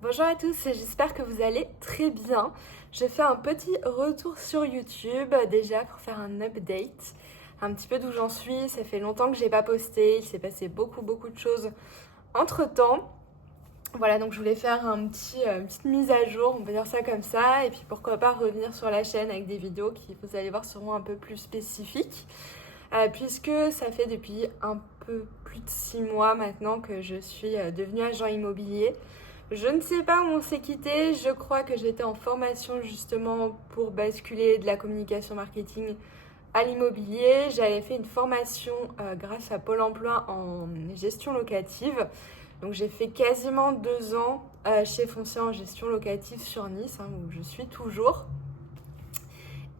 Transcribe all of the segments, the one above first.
Bonjour à tous, j'espère que vous allez très bien. Je fais un petit retour sur YouTube déjà pour faire un update, un petit peu d'où j'en suis. Ça fait longtemps que j'ai pas posté, il s'est passé beaucoup de choses entre-temps. Voilà, donc je voulais faire une petite mise à jour, on peut dire ça comme ça, et puis pourquoi pas revenir sur la chaîne avec des vidéos qui, vous allez voir, seront un peu plus spécifiques, puisque ça fait depuis un peu plus de 6 mois maintenant que je suis devenue agent immobilier. Je ne sais pas où on s'est quitté, je crois que j'étais en formation justement pour basculer de la communication marketing à l'immobilier. J'avais fait une formation grâce à Pôle emploi en gestion locative. Donc j'ai fait quasiment 2 ans chez Foncier en gestion locative sur Nice, où je suis toujours.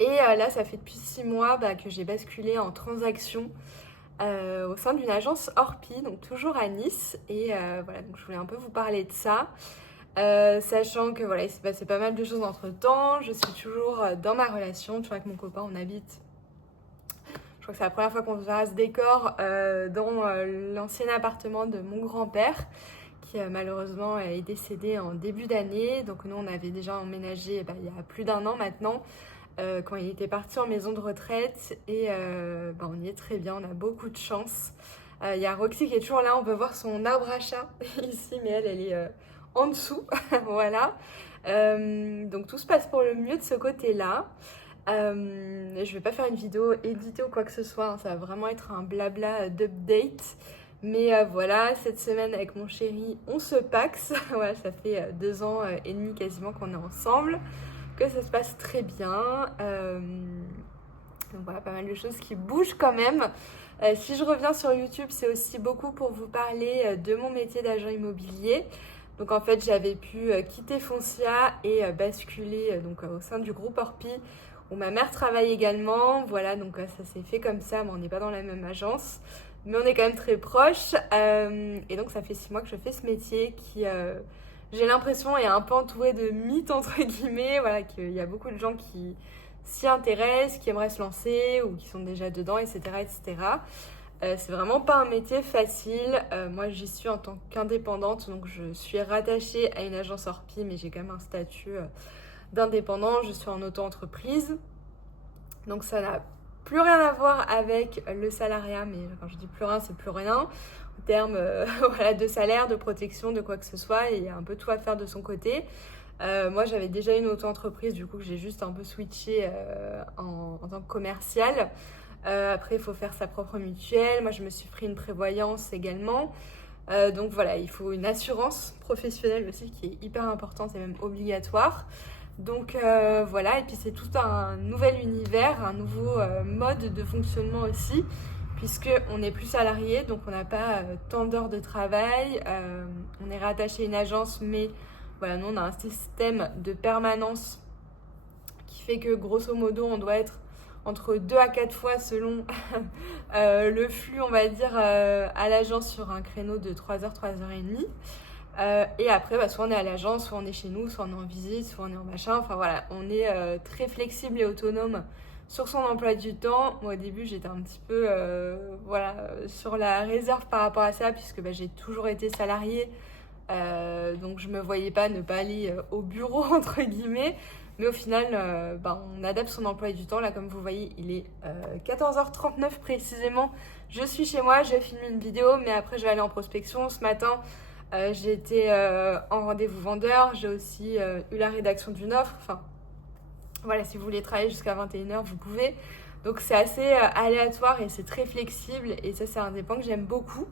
Et là, ça fait depuis 6 mois que j'ai basculé en transaction au sein d'une agence Orpi, donc toujours à Nice. Et voilà, donc je voulais un peu vous parler de ça. Sachant que voilà, il s'est passé pas mal de choses entre temps. Je suis toujours dans ma relation, toujours avec mon copain, on habite. Je crois que c'est la première fois qu'on verra ce décor dans l'ancien appartement de mon grand-père, qui malheureusement est décédé en début d'année. Donc nous, on avait déjà emménagé il y a plus d'1 an maintenant, quand il était parti en maison de retraite. Et on y est très bien, on a beaucoup de chance. Il y a Roxy qui est toujours là, on peut voir son arbre à chat ici, mais elle est en dessous. Voilà. Donc tout se passe pour le mieux de ce côté-là. Je vais pas faire une vidéo éditée ou quoi que ce soit, ça va vraiment être un blabla d'update. Mais voilà, cette semaine avec mon chéri, on se paxe. Voilà, ça fait 2 ans et demi quasiment qu'on est ensemble, que ça se passe très bien. Donc voilà, pas mal de choses qui bougent quand même. Si je reviens sur YouTube, c'est aussi beaucoup pour vous parler de mon métier d'agent immobilier. Donc en fait, j'avais pu quitter Foncia et basculer au sein du groupe Orpi, où ma mère travaille également. Voilà, donc ça s'est fait comme ça, mais on n'est pas dans la même agence, mais on est quand même très proches. Et donc ça fait 6 mois que je fais ce métier qui, j'ai l'impression, est un peu entouré de mythes, entre guillemets. Voilà, qu'il y a beaucoup de gens qui s'y intéressent, qui aimeraient se lancer ou qui sont déjà dedans, etc. etc. C'est vraiment pas un métier facile. Moi, j'y suis en tant qu'indépendante, donc je suis rattachée à une agence Orpi, mais j'ai quand même un statut d'indépendant. Je suis en auto-entreprise, donc ça n'a plus rien à voir avec le salariat, mais quand je dis plus rien, c'est plus rien. En termes voilà, de salaire, de protection, de quoi que ce soit, et il y a un peu tout à faire de son côté. Moi, j'avais déjà une auto-entreprise, du coup, que j'ai juste un peu switché en tant que commercial. Après, il faut faire sa propre mutuelle. Moi, je me suis pris une prévoyance également. Donc voilà, il faut une assurance professionnelle aussi qui est hyper importante et même obligatoire. Donc voilà, et puis c'est tout un nouvel univers, un nouveau mode de fonctionnement aussi, puisqu'on n'est plus salarié, donc on n'a pas tant d'heures de travail. On est rattaché à une agence, mais voilà, nous on a un système de permanence qui fait que grosso modo on doit être entre 2 à 4 fois selon le flux, on va dire, à l'agence sur un créneau de 3h, 3h30. Et après, soit on est à l'agence, soit on est chez nous, soit on est en visite, soit on est en machin. Enfin voilà, on est très flexible et autonome sur son emploi du temps. Moi au début, j'étais un petit peu sur la réserve par rapport à ça, puisque j'ai toujours été salariée. Donc je me voyais pas ne pas aller au bureau entre guillemets, mais au final on adapte son emploi du temps. Là, comme vous voyez, il est 14h39 précisément, je suis chez moi, je filme une vidéo, mais après je vais aller en prospection. Ce matin j'ai été en rendez-vous vendeur, j'ai aussi eu la rédaction d'une offre. Enfin voilà, si vous voulez travailler jusqu'à 21h, vous pouvez. Donc c'est assez aléatoire et c'est très flexible, et ça c'est un des points que j'aime beaucoup.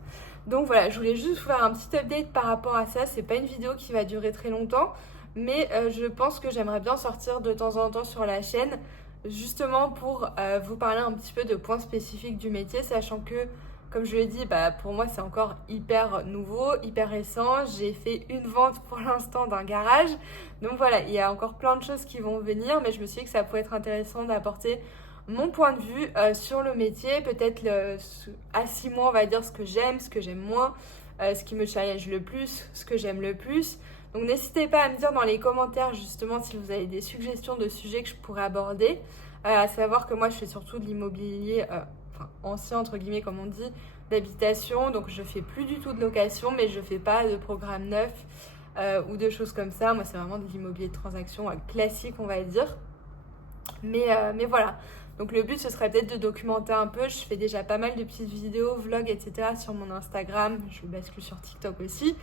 Donc voilà, je voulais juste vous faire un petit update par rapport à ça. C'est pas une vidéo qui va durer très longtemps, mais je pense que j'aimerais bien sortir de temps en temps sur la chaîne, justement pour vous parler un petit peu de points spécifiques du métier, sachant que, comme je l'ai dit, pour moi c'est encore hyper nouveau, hyper récent. J'ai fait une vente pour l'instant d'un garage, donc voilà, il y a encore plein de choses qui vont venir, mais je me suis dit que ça pourrait être intéressant d'apporter mon point de vue sur le métier, peut-être à 6 mois, on va dire, ce que j'aime moins, ce qui me challenge le plus, ce que j'aime le plus. Donc n'hésitez pas à me dire dans les commentaires justement si vous avez des suggestions de sujets que je pourrais aborder. À savoir que moi je fais surtout de l'immobilier, ancien entre guillemets comme on dit, d'habitation. Donc je fais plus du tout de location, mais je fais pas de programme neuf. ou de choses comme ça. Moi, c'est vraiment de l'immobilier de transaction classique, on va dire. Mais voilà. Donc le but, ce serait peut-être de documenter un peu. Je fais déjà pas mal de petites vidéos, vlogs, etc. sur mon Instagram. Je bascule sur TikTok aussi.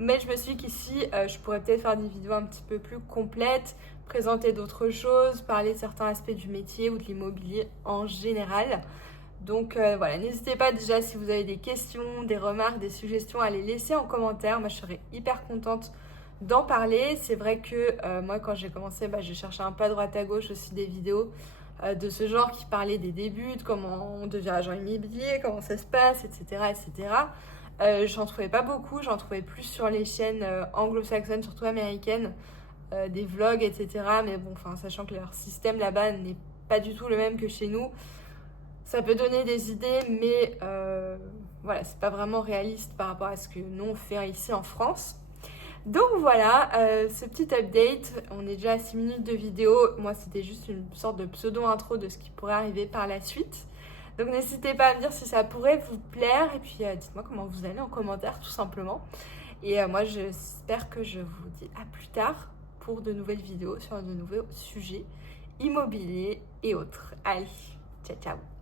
Mais je me suis dit qu'ici, je pourrais peut-être faire des vidéos un petit peu plus complètes, présenter d'autres choses, parler de certains aspects du métier ou de l'immobilier en général. Donc voilà, n'hésitez pas déjà si vous avez des questions, des remarques, des suggestions à les laisser en commentaire. Moi, je serais hyper contente d'en parler. C'est vrai que moi, quand j'ai commencé, je cherchais un peu à droite à gauche aussi des vidéos de ce genre qui parlaient des débuts, de comment on devient agent immobilier, comment ça se passe, etc. etc. J'en trouvais pas beaucoup, j'en trouvais plus sur les chaînes anglo-saxonnes, surtout américaines, des vlogs, etc. Mais bon, sachant que leur système là-bas n'est pas du tout le même que chez nous, ça peut donner des idées, mais voilà, c'est pas vraiment réaliste par rapport à ce que nous on fait ici en France. Donc voilà, ce petit update, on est déjà à 6 minutes de vidéo. Moi, c'était juste une sorte de pseudo-intro de ce qui pourrait arriver par la suite. Donc n'hésitez pas à me dire si ça pourrait vous plaire. Et puis dites-moi comment vous allez en commentaire, tout simplement. Et moi, j'espère que je vous dis à plus tard pour de nouvelles vidéos sur de nouveaux sujets immobiliers et autres. Allez, ciao ciao!